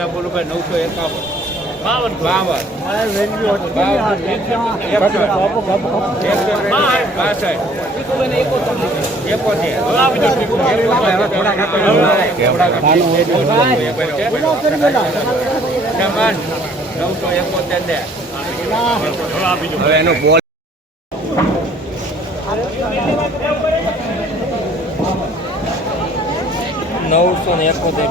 રૂપિયા બોલો ભાઈ નવસો એકાવન બાવન બાવન નવસો એકોતેર હવે એનો બોલ નવસો ને એકોતેર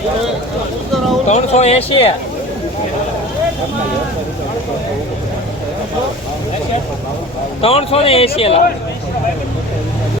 ત્રણસો એસી ત્રણસો ને એસી